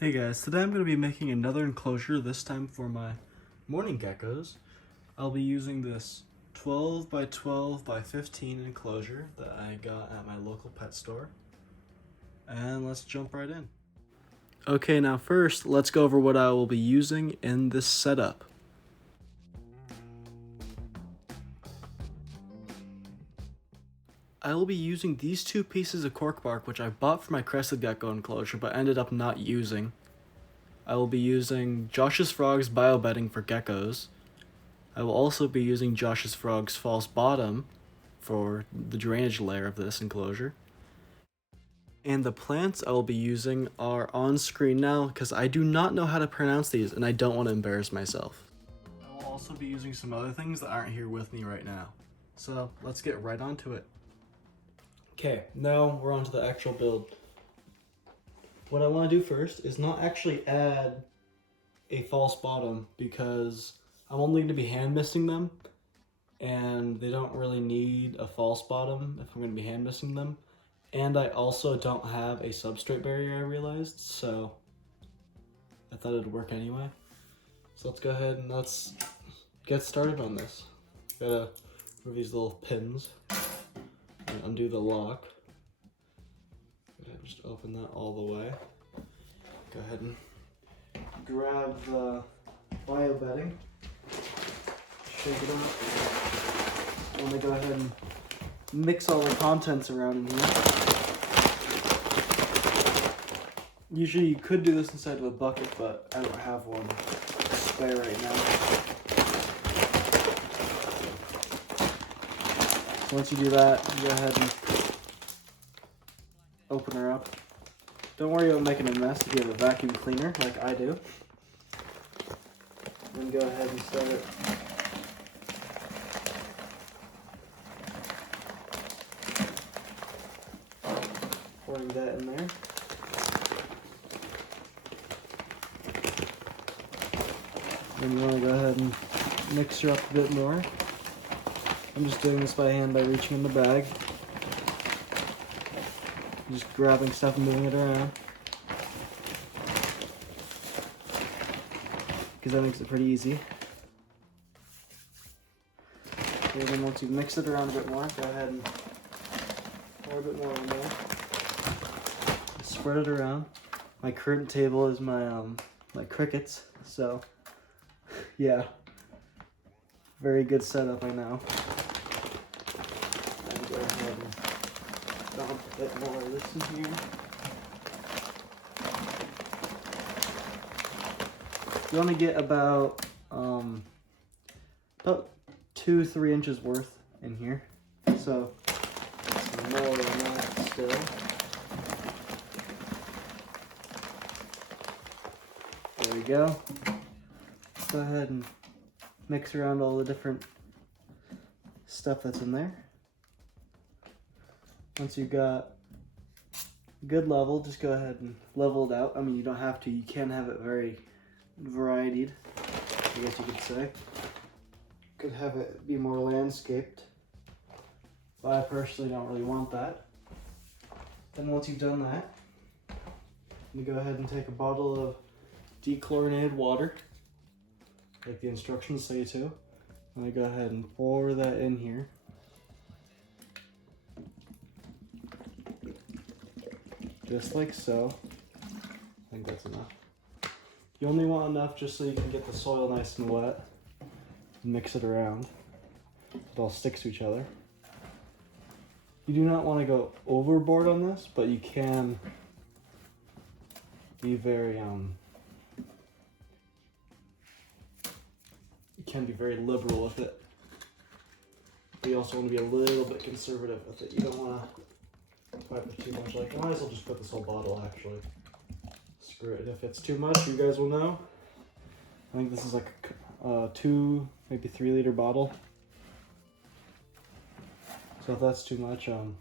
Hey guys, today I'm going to be making another enclosure, this time for my mourning geckos. I'll be using this 12 by 12 by 15 enclosure that I got at my local pet store. And let's jump right in. Okay, now first, let's go over what I will be using in this setup. I will be using these two pieces of cork bark, which I bought for my crested gecko enclosure but ended up not using. I will be using Josh's Frog's biobedding for geckos. I will also be using Josh's Frog's false bottom for the drainage layer of this enclosure. And the plants I will be using are on screen now because I do not know how to pronounce these and I don't want to embarrass myself. I will also be using some other things that aren't here with me right now. So let's get right onto it. Okay, now we're on to the actual build. What I want to do first is not actually add a false bottom because I'm only going to be hand misting them and they don't really need a false bottom if I'm going to be hand misting them. And I also don't have a substrate barrier, I realized, so I thought it'd work anyway. So let's go ahead and let's get started on this. Gotta remove these little pins and undo the lock. Go ahead and just open that all the way. Go ahead and grab the bio bedding, shake it up. I'm gonna go ahead and mix all the contents around in here. Usually you could do this inside of a bucket, but I don't have one spare right now. So once you do that, you go ahead and open her up. Don't worry about making a mess if you have a vacuum cleaner like I do. Then go ahead and start pouring that in there. Then you want to go ahead and mix her up a bit more. I'm just doing this by hand by reaching in the bag. Just grabbing stuff and moving it around. Because that makes it pretty easy. Okay, then once you mix it around a bit more, go ahead and pour a bit more in there. Spread it around. My current table is my my crickets, so yeah. Very good setup, I know. And go ahead and dump a bit more of this in here. You want to get about 2-3 inches worth in here. So some more than that still. There we go. Go ahead and mix around all the different stuff that's in there. Once you've got good level, just go ahead and level it out. I mean, you don't have to. You can have it very varietied, I guess you could say. Could have it be more landscaped, but I personally don't really want that. Then once you've done that, you go ahead and take a bottle of dechlorinated water, like the instructions say to, and I go ahead and pour that in here. Just like so. I think that's enough. You only want enough just so you can get the soil nice and wet. Mix it around. It all sticks to each other. You do not want to go overboard on this, but you can be very liberal with it. But you also want to be a little bit conservative with it. You don't want to pipe it too much. Like, I might as well just put this whole bottle actually. Screw it. If it's too much, you guys will know. I think this is like a 2, maybe 3 liter bottle. So if that's too much, you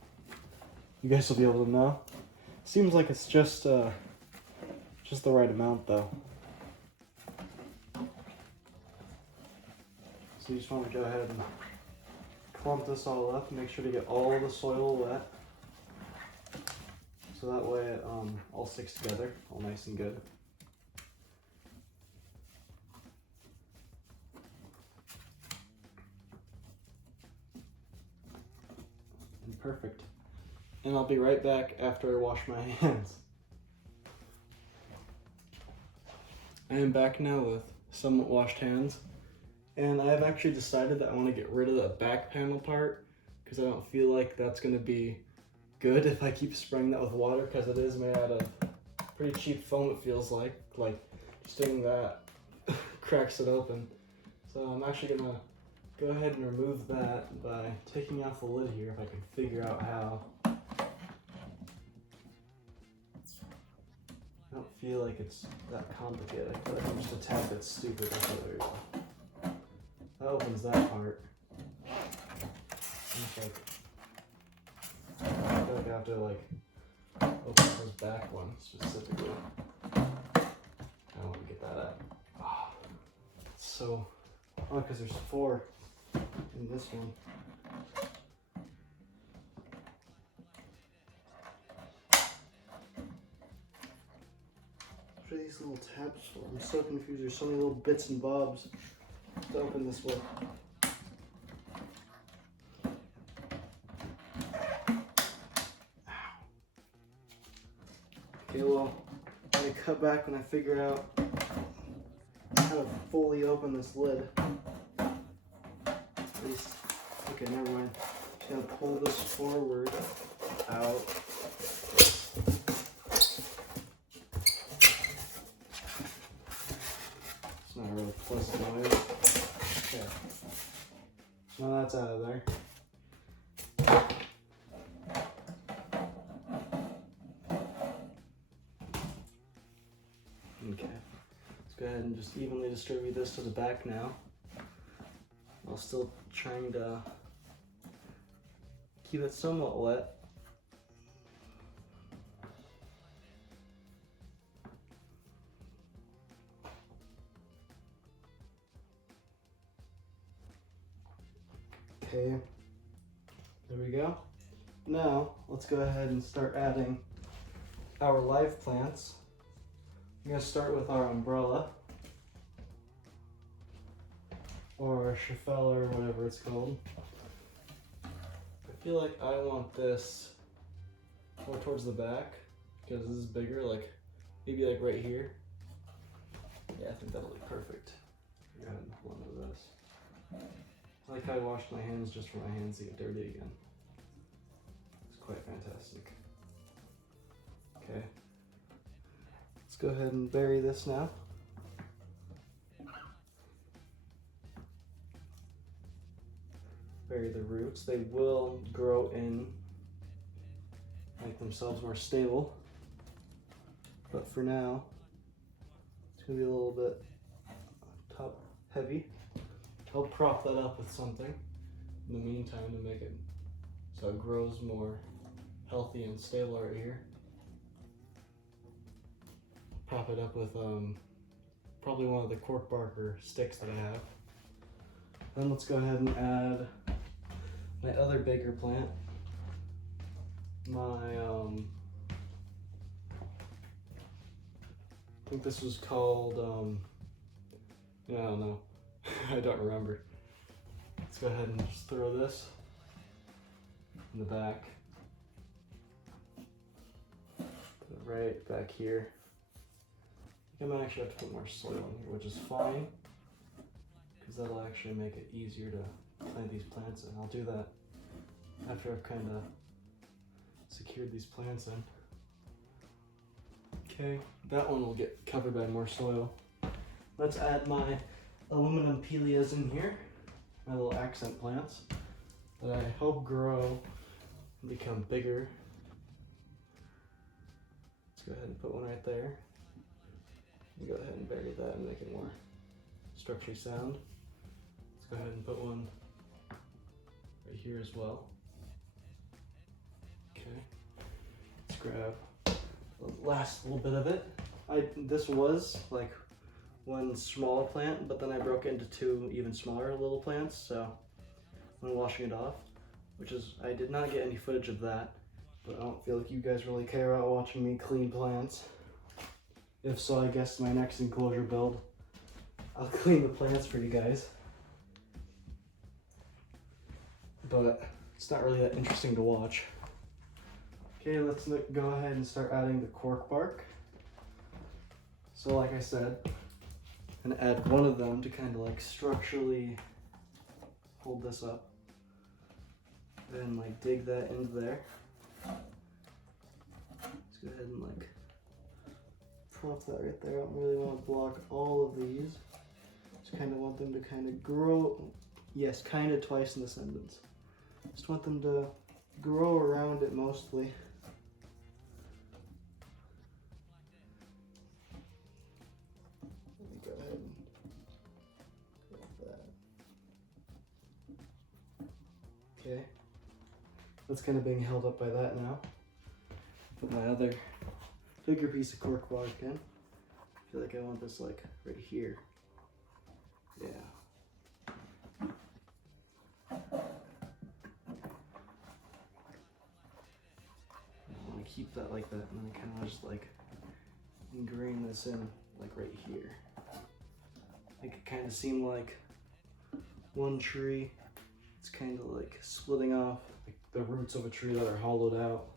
guys will be able to know. Seems like it's just the right amount though. So you just want to go ahead and clump this all up, make sure to get all the soil wet. So that way it all sticks together, all nice and good. perfect. And I'll be right back after I wash my hands. I am back now with somewhat washed hands. And I have actually decided that I want to get rid of the back panel part because I don't feel like that's going to be good if I keep spraying that with water, because it is made out of pretty cheap foam, it feels like just doing that cracks it open. So I'm actually going to go ahead and remove that by taking off the lid here if I can figure out how. I don't feel like it's that complicated. I feel like I'm just a tad bit stupid. Okay, there you go. That opens that part. I feel like I have to open this back one specifically. I want to get that out. Oh, so, because there's 4 in this one. What are these little tabs for? I'm so confused. There's so many little bits and bobs to open this with. Okay, well, I'm gonna cut back when I figure out how to fully open this lid. At least, okay, never mind. Just gonna pull this forward, out. It's not a really pleasant noise. Okay. Now that's out of there. Okay, let's go ahead and just evenly distribute this to the back now, while still trying to keep it somewhat wet. Okay, there we go. Now, let's go ahead and start adding our live plants. I'm going to start with our umbrella, or Chaffel, or whatever it's called. I feel like I want this more towards the back, because this is bigger, maybe right here. Yeah, I think that'll be perfect. Go ahead and pull into this. I like how I washed my hands just for my hands to get dirty again. It's quite fantastic. Okay. Let's go ahead and bury this now. Bury the roots. They will grow in, make themselves more stable. But for now, it's gonna be a little bit top heavy. I'll prop that up with something in the meantime to make it so it grows more healthy and stable right here. Prop it up with probably one of the cork barker sticks that I have. Then let's go ahead and add my other bigger plant. My I think this was called I don't know. I don't remember. Let's go ahead and just throw this in the back. Put it right back here. I might actually have to put more soil in here, which is fine, because that'll actually make it easier to plant these plants in. I'll do that after I've kind of secured these plants in. Okay, that one will get covered by more soil. Let's add my aluminum pelias in here, my little accent plants that I hope grow and become bigger. Let's go ahead and put one right there. Go ahead and bury that and make it more structurally sound. Let's go ahead and put one right here as well. Okay, let's grab the last little bit of it. This was one small plant, but then I broke it into 2 even smaller little plants, so when washing it off, I did not get any footage of that, but I don't feel like you guys really care about watching me clean plants. If so, I guess my next enclosure build, I'll clean the plants for you guys. But it's not really that interesting to watch. Okay, let's go ahead and start adding the cork bark. So like I said, I'm gonna add one of them to kind of like structurally hold this up. Then like dig that into there. Let's go ahead and like prop that right there. I don't really want to block all of these. Just kind of want them to kind of grow. Yes, kind of twice in the sentence. Just want them to grow around it mostly. Let me go ahead and go with that. Okay. That's kind of being held up by that now. Put my other bigger piece of cork bark in. I feel like I want this like right here. Yeah. I want to keep that like that, and then kind of just like ingrain this in like right here. Make it kind of seem like one tree. It's kind of like splitting off like the roots of a tree that are hollowed out.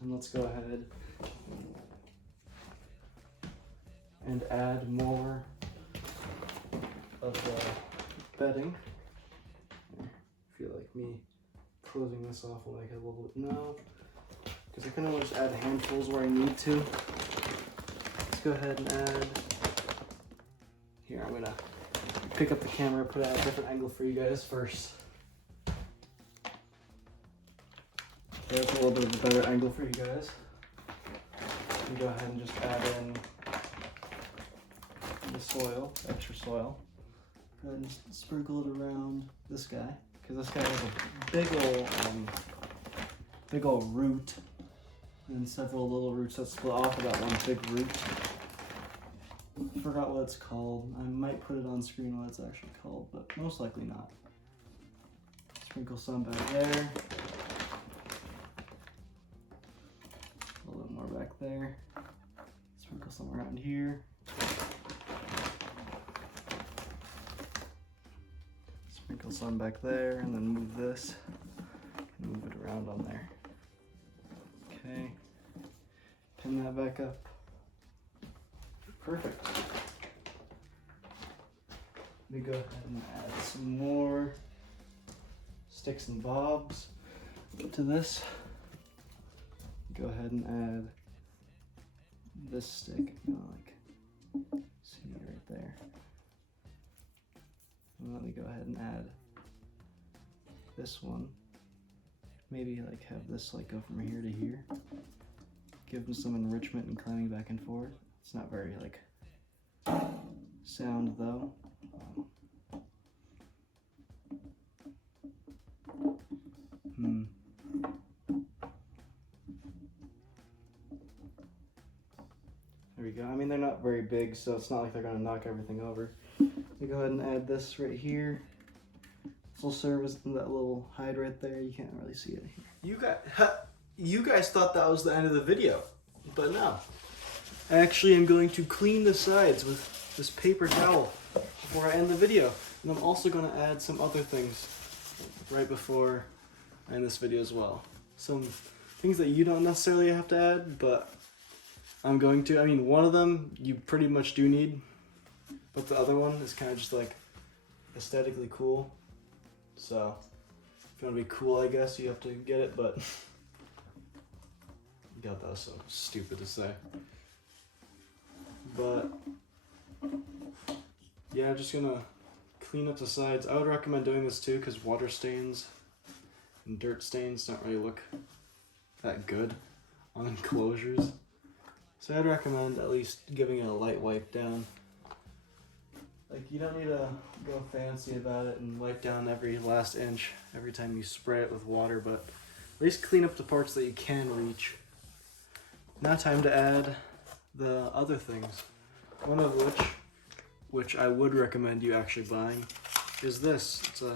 And let's go ahead and add more of the bedding. I feel like me closing this off will make it a little bit, no, because I kind of want to just add handfuls where I need to. Let's go ahead and add, here I'm gonna pick up the camera, put it at a different angle for you guys first. There's a little bit of a better angle for you guys. And go ahead and just add in the soil, extra soil. Go ahead and sprinkle it around this guy, because this guy has a big old root, and several little roots that split off of that one big root. I forgot what it's called. I might put it on screen what it's actually called, but most likely not. Sprinkle some back there. A little bit more back there. Sprinkle some around here. Sprinkle some back there, and then move this and move it around on there. Okay. Pin that back up. Perfect. Let me go ahead and add some more sticks and bobs to this. Go ahead and add this stick, like, see right there. And let me go ahead and add this one. Maybe like have this like go from here to here. Give them some enrichment and climbing back and forth. It's not very like sound though. There we go. I mean, they're not very big, so it's not like they're gonna knock everything over. So go ahead and add this right here. This will serve as that little hide right there. You can't really see it here. You guys thought that was the end of the video, but no. I actually am going to clean the sides with this paper towel before I end the video. And I'm also going to add some other things right before I end this video as well. Some things that you don't necessarily have to add, but I'm going to. I mean, one of them you pretty much do need, but the other one is kind of just like aesthetically cool. So if you want to be cool, I guess you have to get it, but God, that was so stupid to say. But yeah, I'm just gonna clean up the sides. I would recommend doing this too, because water stains and dirt stains don't really look that good on enclosures. So I'd recommend at least giving it a light wipe down. Like, you don't need to go fancy about it and wipe down every last inch every time you spray it with water, but at least clean up the parts that you can reach. Now time to add the other things. One of which I would recommend you actually buying, is this. It's a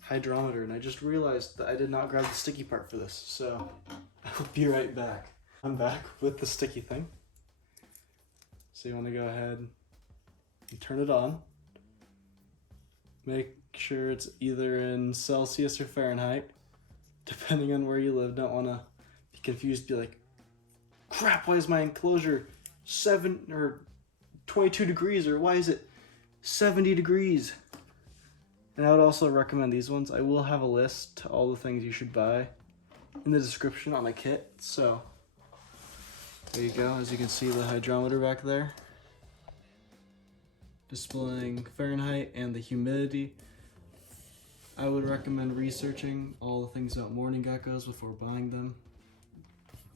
hydrometer, and I just realized that I did not grab the sticky part for this, so I'll be right back. I'm back with the sticky thing. So you want to go ahead and turn it on. Make sure it's either in Celsius or Fahrenheit, depending on where you live. Don't want to be confused, be like, crap, why is my enclosure 7 or 22 degrees, or why is it 70 degrees? And I would also recommend these ones. I will have a list to all the things you should buy in the description on the kit. So there you go. As you can see, the hydrometer back there, displaying Fahrenheit and the humidity. I would recommend researching all the things about mourning geckos before buying them,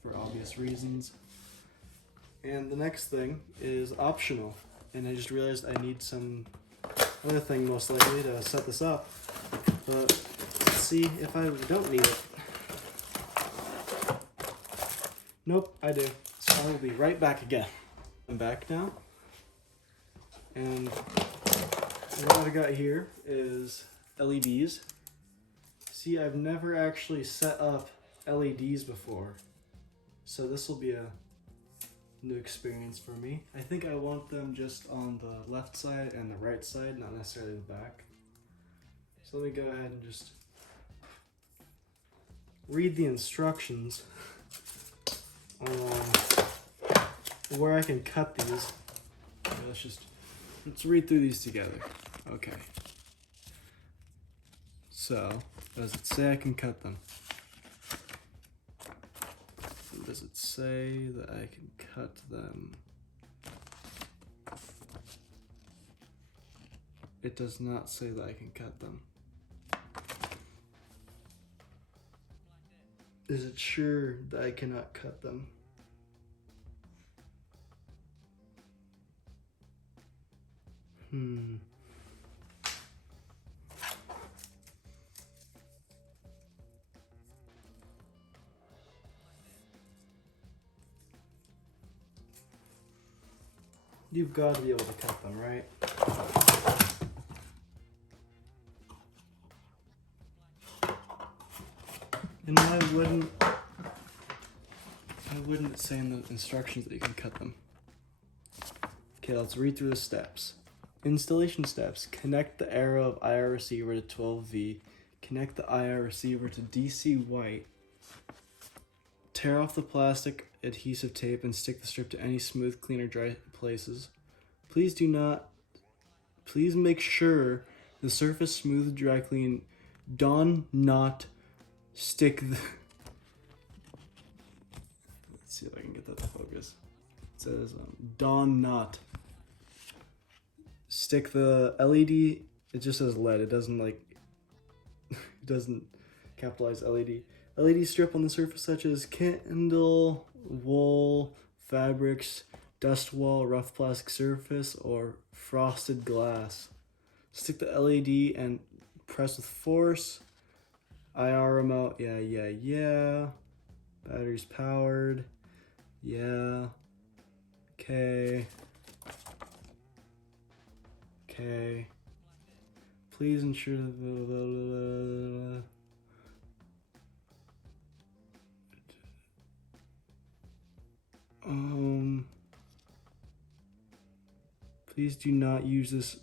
for obvious reasons. And the next thing is optional, and I just realized I need some other thing most likely to set this up, but let's see if I don't need it. Nope, I do. So I will be right back again. I'm back now, and what I got here is LEDs. See, I've never actually set up LEDs before, so this will be a new experience for me. I think I want them just on the left side and the right side, not necessarily the back. So let me go ahead and just read the instructions on where I can cut these. Okay, let's read through these together. Okay. So, does it say I can cut them? Does it say that I can cut them? It does not say that I can cut them. Is it sure that I cannot cut them? You've got to be able to cut them, right? And I wouldn't say in the instructions that you can cut them. Okay, let's read through the steps. Installation steps. Connect the arrow of IR receiver to 12V. Connect the IR receiver to DC white. Tear off the plastic adhesive tape and stick the strip to any smooth, clean, or dry places. Please make sure the surface smooth, dry, clean. Do not stick the... Let's see if I can get that to focus. It says, do not stick the LED. It just says LED. It doesn't it doesn't capitalize LED. LED strip on the surface such as candle, wool, fabrics, dust wall, rough plastic surface, or frosted glass. Stick the LED and press with force. IR remote, yeah. Batteries powered, yeah. Okay. Please ensure that... Please do not use this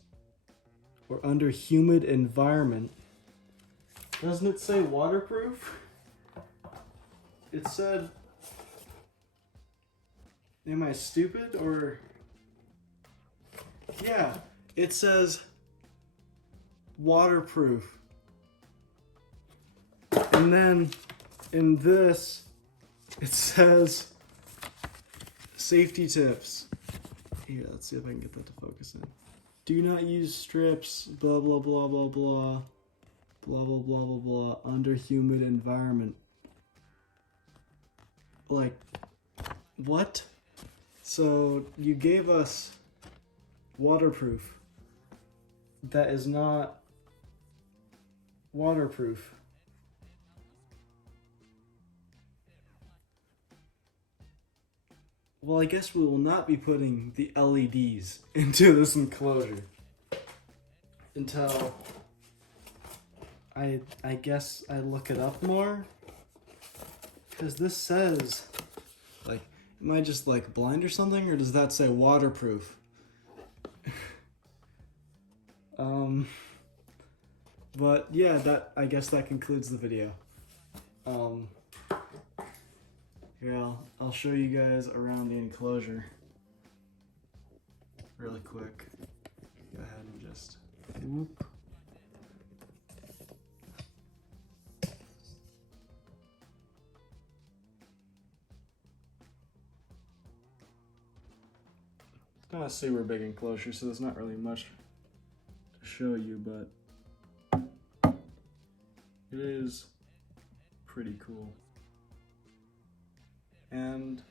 or under humid environment. Doesn't it say waterproof? It said, am I stupid or? Yeah, it says waterproof. And then in this, it says safety tips. Here, let's see if I can get that to focus in. Do not use strips, blah, blah, blah, blah, blah. Blah, blah, blah, blah, blah, under humid environment. Like, what? So, you gave us waterproof. That is not waterproof. Well, I guess we will not be putting the LEDs into this enclosure until I guess I look it up more, because this says, like, am I just like blind or something, or does that say waterproof? But yeah, I guess that concludes the video. Here, I'll show you guys around the enclosure really quick. Go ahead and just whoop. It's not a super big enclosure, so there's not really much to show you, but it is pretty cool. And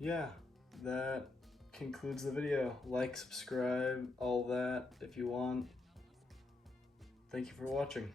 yeah, that concludes the video. Like, subscribe, all that if you want. Thank you for watching.